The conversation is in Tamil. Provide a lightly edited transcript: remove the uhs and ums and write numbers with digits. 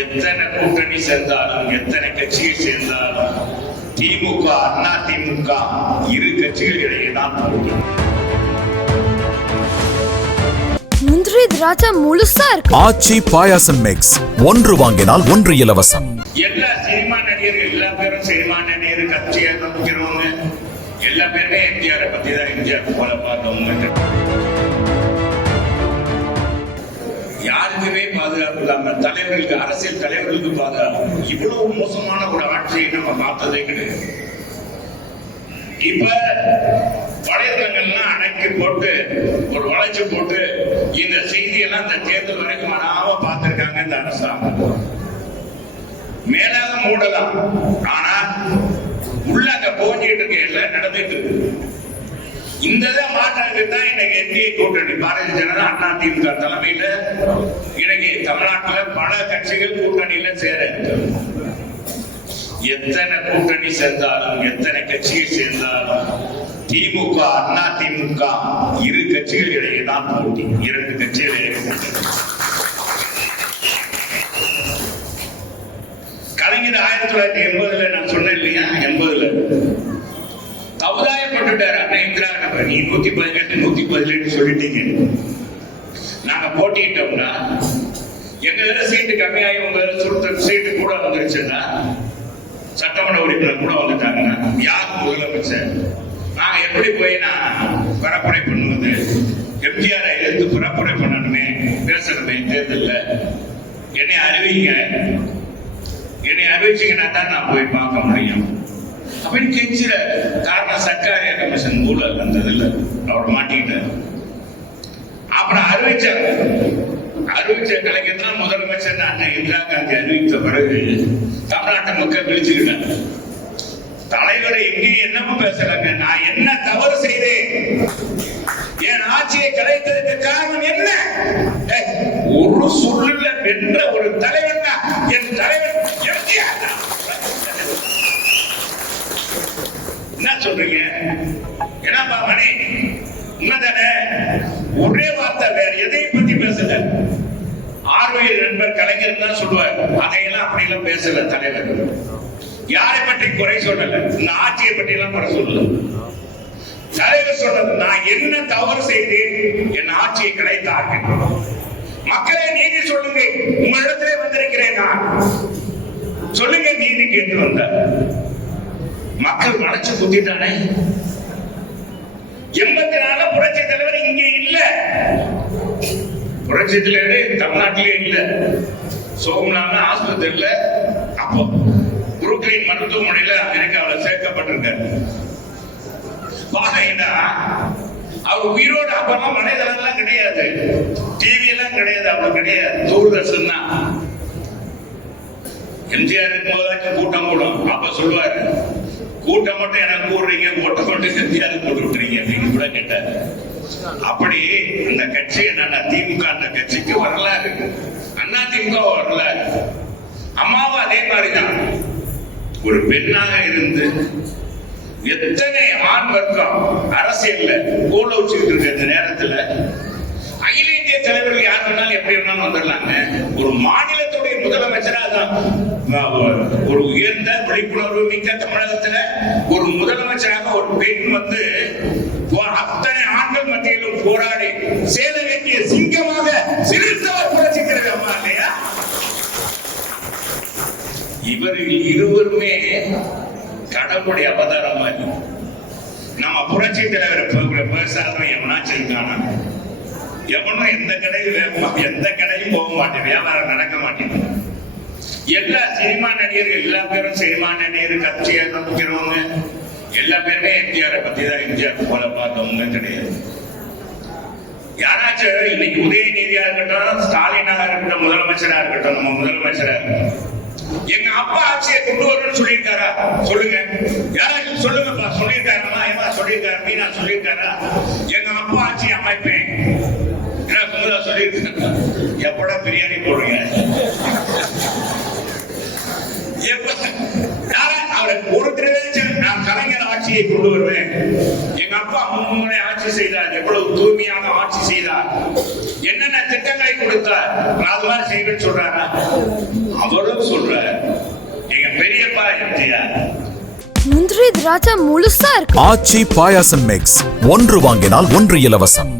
எத்தனை கூட்டணி சேர்ந்தாலும் எத்தனை கட்சிகள் சேர்ந்தாலும் திமுக அண்ணா திமுக இரு கட்சிகள் இடையே தான் போட்டி. முந்திரி திராட்சை முழுசா இருக்கு. ஆச்சி பாயாசம் மிக்ஸ், ஒன்று வாங்கினால் ஒன்று இலவசம். எல்லா சினிமா நடிகர்கள் எல்லா பேரும் சினிமா நடிகர் கட்சியை நோக்கிறவங்க எல்லா பேருமே எம்ஜிஆரை பத்தி தான், எம்ஜிஆர் போல பார்த்தவங்க. யாருக்குமே பாதுகாப்பு இல்லாம தலைவர்களுக்கு, அரசியல் தலைவர்களுக்கு பாதுகாப்பு. இவ்வளவு மோசமான ஒரு ஆட்சியை நம்ம பார்த்ததே கிடையாது. இப்ப வலைதளங்கள்லாம் அடக்கி போட்டு ஒரு வளைச்சு போட்டு இந்த செய்தியெல்லாம் இந்த தேர்தல் வரைக்கும் வராம பார்த்திருக்காங்க இந்த அரசாங்கம். மேலாக மூடலாம், ஆனா உள்ள அங்க போஞ்சிட்டு இருக்க எல்லாம் நடந்துட்டு இருக்கு. இந்த மாற்றத்துக்கு தான் இன்னைக்கு என்டிஏ கூட்டணி பாரதிய ஜனதா அண்ணா திமுக தலைமையில இன்னைக்கு தமிழ்நாட்டில் பல கட்சிகள் கூட்டணியில சேர. எத்தனை கூட்டணி சேர்ந்தாலும் எத்தனை கட்சிகள் சேர்ந்தாலும் திமுக அண்ணா திமுக இரு கட்சிகள் இடையே தான் போட்டி. இரண்டு கட்சிகள் இடையே. கலைஞர் 1980 நான் சொன்னேன் இல்லையா, 80 சமுதாயப்பட்டுட்டார் அண்ணா இந்திரா. நீ 118 117 சொல்லிட்டீங்க. நாங்க போட்டிட்டோம்னா எங்க சீட்டு கம்மியாகி உங்க சீட்டு கூட வந்துருச்சுன்னா, சட்டமன்ற உறுப்பினர் கூட வந்துட்டாங்கன்னா யார் முதலமைச்சர்? நாங்க எப்படி போய் நான் பரப்புரை பண்ணுவது? எம்ஜிஆரை எடுத்து பரப்புரை பண்ணணுமே, பேசணுமே தேர்தல்ல. என்னை அறிவிங்க, என்னை அறிவிச்சீங்கன்னா தான் நான் போய் பார்க்க முடியும் அப்படின்னு கெஞ்சிற. காரணம் சர்க்காரிய கமிஷன் ஊழல் வந்தது இல்ல, அவர் மாட்டிக்கிட்டார். அப்புறம் அறிவிச்சாங்க. அறிவிச்ச கலைஞர் தான் முதலமைச்சர் அண்ணன் இந்திரா காந்தி அறிவித்த பிறகு தமிழ்நாட்டு மக்கள் விழிச்சுக்கிட்டாங்க. தலைவரை எங்கே என்னமோ பேசுறாங்க. நான் என்ன தவறு செய்தேன்? என் ஆட்சியை கலைத்ததற்கு காரணம் என்ன? ஒரு சொல்லுல வென்ற ஒரு தலைவன் தான் என் தலைவர் எம்ஜிஆர். என்ன சொல்றீங்க? என்னப்பா மணி, உண்மைதானே? ஒரே வார்த்தை, வேற எதையும் பத்தி பேசல. ஆர்வலர் நண்பர் கலைஞர் தான் சொல்லுவார். அதையெல்லாம் அப்படி எல்லாம் பேசல தலைவர். யாரை பற்றி குறை சொல்லல, இந்த ஆட்சியை பற்றி எல்லாம் குறை சொல்லல. தலைவர் சொன்னது, நான் என்ன தவறு செய்தேன் என் ஆட்சியை கிடைத்தார்கள். மக்களே நீதி சொல்லுங்க, உங்களிடத்திலே வந்திருக்கிறேன் நான். சொல்லுங்க நீதி கேட்டு வந்தார். மக்கள் வளைச்சு குத்திட்டானே. 84 புரட்சி தலைவர் இங்கே இல்ல. புரட்சி தலைவர் தமிழ்நாட்டிலே இல்ல. சோமநாத ஆஸ்பத்திரியில அப்போ புருக்லின் மருத்துவமனையில அமெரிக்காவில் சேர்க்கப்பட்டிருக்காரு. அவர் உயிரோடு அப்பெல்லாம் வலைதளம் கிடையாது, டிவி எல்லாம் கிடையாது, அவர் கிடையாது, தூர்தர்ஷன் தான். எம்ஜிஆர் இருக்கும்போது கூட்டம் கூடும். அப்ப சொல்லுவாரு, கூட்டம் மட்டும் எனக்கு கூடுறீங்க, ஓட்ட மட்டும் எம்ஜிஆர் போட்டு விட்டுறீங்க அப்படின்னு கூட கேட்டாரு. அப்படி அந்த கட்சி என்னன்னா திமுக, அந்த கட்சிக்கு வரலாறு, அண்ணா திமுக வரலாறு. அம்மாவும் அதே மாதிரிதான் ஒரு பெண்ணாக இருந்து எத்தனை ஆண் வர்க்கம் அரசியல்ல கோல வச்சுக்கிட்டு இருக்க இந்த நேரத்துல அகில இந்திய தலைவர்கள் யார் வேணாலும் எப்படி வேணாலும் வந்துடலாங்க. ஒரு மாநிலத்துடைய முதலமைச்சரா தான் ஒரு உயர்ந்த விழிப்புணர்வு மிக்க தமிழகத்துல ஒரு முதலமைச்சராக ஒரு பெண் வந்து அத்தனை ஆண்கள் மத்தியிலும் போராடி சேர வேண்டிய சிங்கமாக சிறுத்தவர் புரட்சிக்கிறது அம்மா இல்லையா? இவர்கள் இருவருமே கடவுளுடைய அவதாரம் மாதிரி. நம்ம புரட்சி தலைவர் பேசாதவன் எவனாச்சும் இருக்கானா? எவனும் எந்த கடையும் எந்த கடையும் போக மாட்டேன், வியாபாரம் நடக்க மாட்டேங்குது. எல்லா சினிமா நடிகர்கள் எல்லா பேரும் சினிமா நடிகர் கட்சியை நோக்கிறவங்க எல்லா பேருமே எம்ஜிஆரை பத்தி தான், எம்ஜிஆர் போல பார்த்தவங்க கிடையாது. யாராச்சும் இன்னைக்கு உதயநிதியா இருக்கட்டும், ஸ்டாலினாக இருக்கட்டும், முதலமைச்சரா இருக்கட்டும், நம்ம முதலமைச்சரா இருக்கட்டும், எங்க அப்பா ஆட்சியை கொண்டு வரணும்னு சொல்லியிருக்காரா? சொல்லுங்க, யாராச்சும் சொல்லுங்கப்பா. சொல்லியிருக்காரா? ஏமா சொல்லியிருக்காரு, மீனா சொல்லியிருக்காரா? எங்க அப்பா ஆட்சியை அமைப்பேன் சொல்லியிருக்காரு. எப்படா பிரியாணி போடுறீங்க? அவரை ஒருத்தர் நான் கலைஞர் ஆட்சியை கொண்டு வருவேன். எங்க அப்பா 3 முறை ஆட்சி செய்தார், எவ்வளவு தூய்மையாக ஆட்சி செய்தார், என்னென்ன திட்டங்களை கொடுத்தார், அது மாதிரி செய்வேன்னு சொல்றாரா? அவரும் சொல்ற எங்க பெரியப்பா எம்ஜிஆர். முந்திரி திராட்சை முழுசா இருக்கு. ஆச்சி பாயாசம் மிக்ஸ், ஒன்று வாங்கினால் ஒன்று இலவசம்.